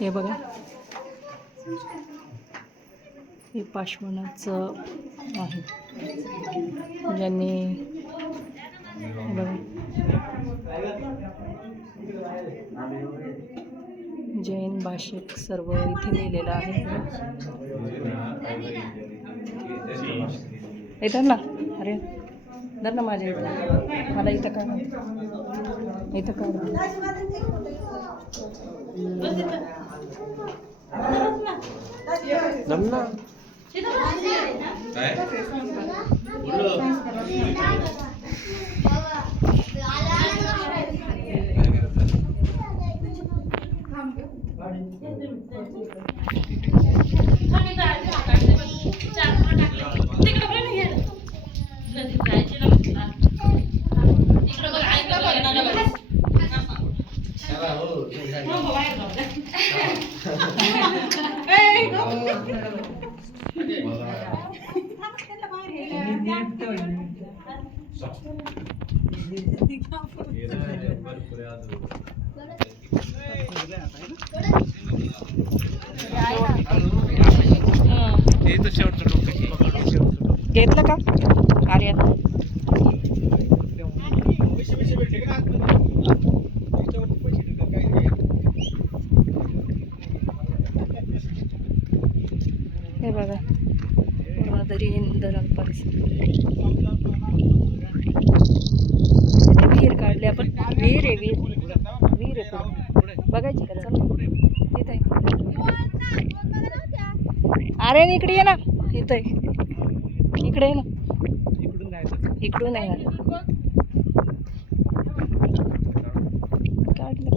हे बघा, हे पाशवनाचं आहे. ज्यांनी हे बघा जैन भाषिक सर्व इथे लिहिलेलं आहे. येतात ना, अरे धर ना माझ्या इथं, मला इथं काय इथं काय घेतलं का आर्यन? हे बघा पूर्ण धरण परिसर. विहीर काढली आपण, विहीर आहे, विहीर आहे बघायची का? चला इथे अरे इकडे ये ना, इथे इकडे ये ना, इकडून आहे ना काढलं.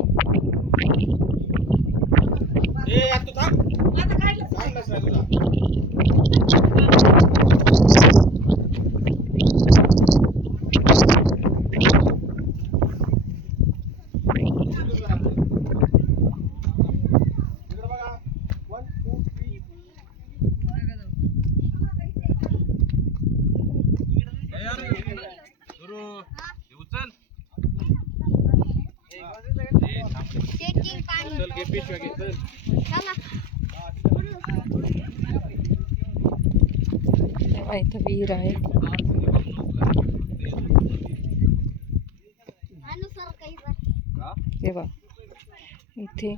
इथं विहीर आहे. हे बघा इथे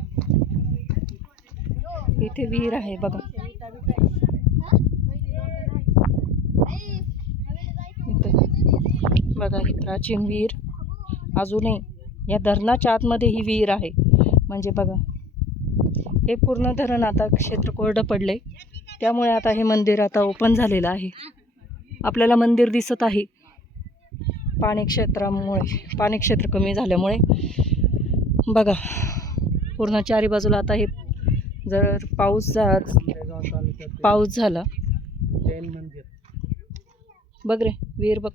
इथे विहीर आहे बघा. बघा ही प्राचीन विहीर अजूनही या धरणाच्या आतमध्ये ही विहीर आहे. म्हणजे बघा हे पूर्ण धरण आता क्षेत्र कोरडं पडलंय, त्यामुळे आता हे मंदिर आता ओपन झालेलं आहे. आपल्याला मंदिर दिसत आहे पाणी क्षेत्र कमी झाल्यामुळे. बघा पूर्ण चारी बाजूला आता हे जर पाऊस झाला, जैन मंदिर बघ रे विहीर बघ.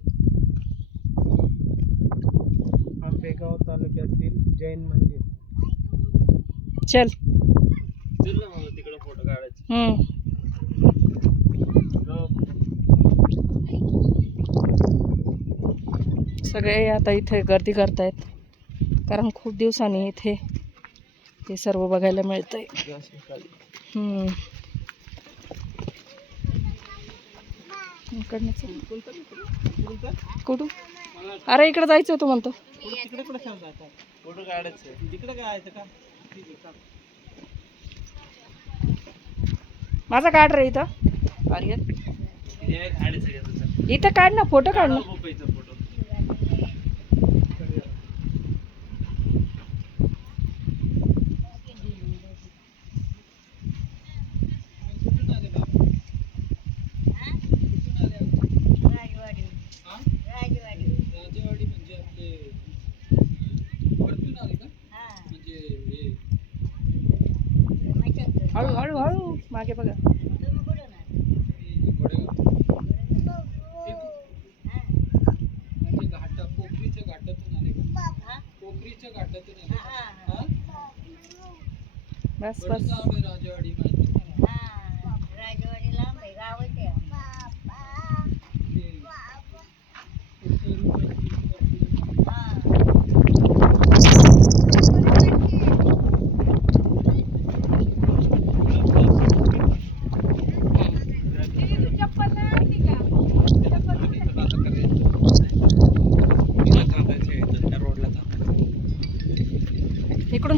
आंबेगाव तालुक्यातील जैन मंदिर. चल तिकडे फोटो काढायचे. सगळे आता इथे गर्दी करतायत, कारण खूप दिवसांनी इथे हे सर्व बघायला मिळतंय. कुठून? अरे इकडे जायचं होतं म्हणतो. फोटो काढायचं तिकडे काय का? माझा काढ रे इथं. अरे इथं काढ ना, फोटो काढ ना. हळू हळू हळू मागे बघा. बस बस.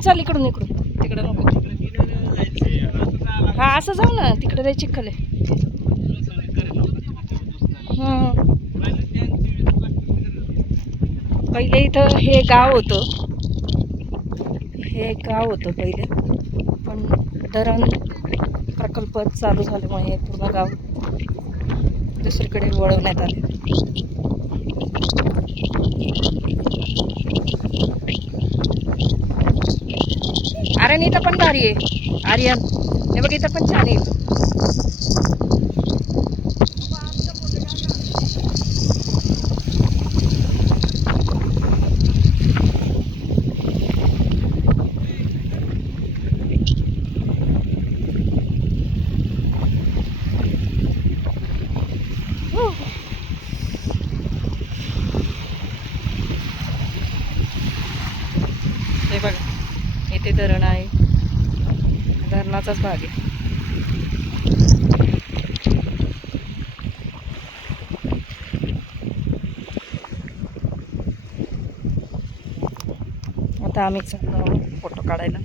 चल इकडून तिकडे नको. हा असं जाऊ ना, तिकडे लय चिखल आहे. पहिले इथं हे गाव होतं पहिले, पण धरण प्रकल्प चालू झाल्यामुळे हे पूर्ण गाव दुसरीकडे वळवण्यात आले. अरे इथं पण भारी आहे आर्यन, हे बघ इथं पण छान आहे. हे बघा इथे धरण आहे, धरणाचाच भाग आहे. आता आम्ही चाललो फोटो काढायला.